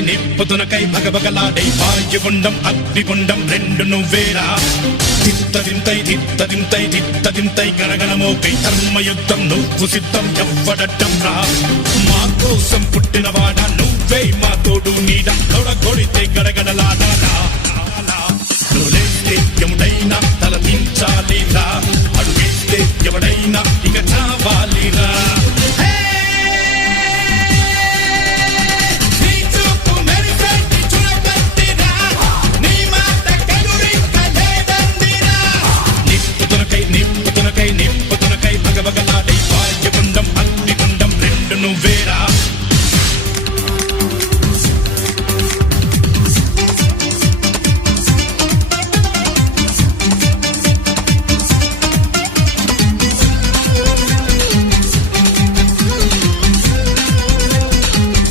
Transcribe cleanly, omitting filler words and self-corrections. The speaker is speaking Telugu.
నిప్పుతునకై భగభగలాడై వాయుగుండం అగ్నిగుండం రెండు నువ్వేరా తిత్తదింతై గణగణమోకై ధర్మయుద్ధం నువ్వు సిద్ధం ఎవ్వడట్టం రా మా కోసం పుట్టిన